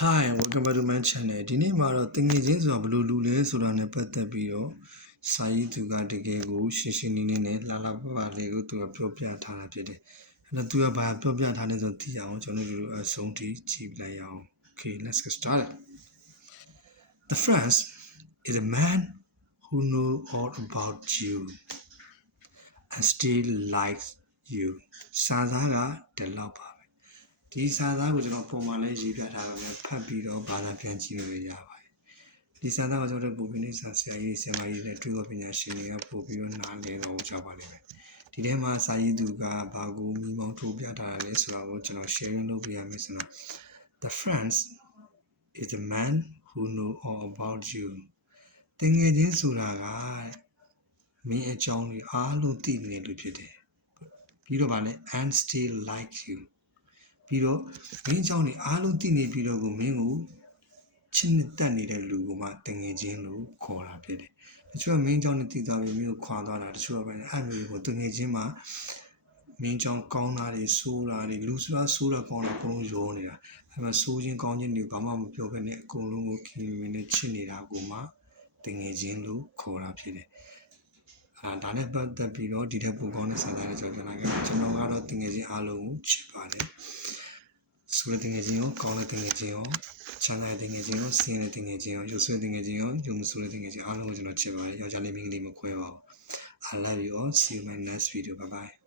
Hi, welcome back to my channel. ဒီနေ့မှာတော့တင်ငယ်ချင်းဆိုတာဘယ်လိုလူလဲဆိုတာနဲ့ပတ်သက်ပြီးတော့စာရေးသူကတကယ်ကိုရှင်းရှင်းလင်းလင်းနဲ့လာလာပပလေးကိုသူကပြောပြထားတာဖြစ်တယ်။အဲ့တော့သူကဘာပြောပြထားလဲဆိုသိအောင်ကျွန်တော်တို့အဆုံးထိကြည့်လိုက်အောင် Okay, let's get started. The friend is a man who knows all about you and still likes you. စာသားကဒီလောက်ပါပဲ။ဒီစာသားကိုကျွန်တော်ပုံမှန်လေးရေးပြထားတော့လည်းဖတ်ပြီးတော့ဘာသာပြန်ကြည့်လို့ရပါတယ်။ဒီစာသားကိုကျွန်တော်ပုံပြနေစာဆရာကြီးဆရာမကြီးနဲ့တွေ့တော့ပညာရှင်တွေကပို့ပြီးတော့နားလည်တော့ကြပါလိမ့်မယ်။ဒီထဲမှာစာရေးသူကဘာကိုမိမောင်းထိုးပြထားတာလဲဆိုတာကိုကျွန်တော် sharing လုပ်ပြရမယ်ဆိုတော့ The friend is the man who know all about you. တင်ငယ်ချင်းဆိုတာကမင်းအကြောင်းတွေအားလုံးသိနေလို့ဖြစ်တယ်။ပြီးတော့ဗာလဲ and still like you. ပြီးတော့မင်းအကြောင်းတွေအားလုံးသိနေပြီးတော့ကိုမင်းကိုချစ်နှစ်သက်နေတဲ့လူကမှတင်ငယ်ချင်းလို့ခေါ်တာဖြစ်တယ်။တချို့ကမင်းအကြောင်းနဲ့သိသွားပြီးမင်းကိုခွာသွားတာတချို့ကပဲအဲ့မျိုးကိုတင်ငယ်ချင်းမှာမင်းအကြောင်းကောင်းတာတွေဆိုးတာတွေလူဆိုတာဆိုးတာကောင်းတာအကုန်လုံးရောနေတာ။အဲ့မှာဆိုးခြင်းကောင်းခြင်းတွေဘာမှမပြောဘဲနဲ့အကုန်လုံးကိုခင်မင်းနဲ့ချစ်နေတာကိုမှတင်ငယ်ချင်းလို့ခေါ်တာဖြစ်တယ်။ဒါနဲ့ပတ်သက်ပြီးတော့ဒီထက်ပိုကောင်းတဲ့စာသားတွေကျွန်တော်ကတော့တင်ငယ်ချင်းအားလုံးကိုချစ်ပါတယ်။ဆိုတဲ့တင်ငယ်ချင်းရောကောင်းတဲ့တင်ငယ်ချင်းရောချမ်းသာတဲ့တင်ငယ်ချင်းရောဆင်းရဲတဲ့တင်ငယ်ချင်းရောရုပ်ဆွေးတင်ငယ်ချင်းရောယုံမဆိုးတဲ့တင်ငယ်ချင်းအားလုံးကိုကျွန်တော်ချစ်ပါတယ်။ယောက်ျားလေးမိန်းကလေးမခွဲပါဘူး။ I love you all. See you in my next video. Bye bye.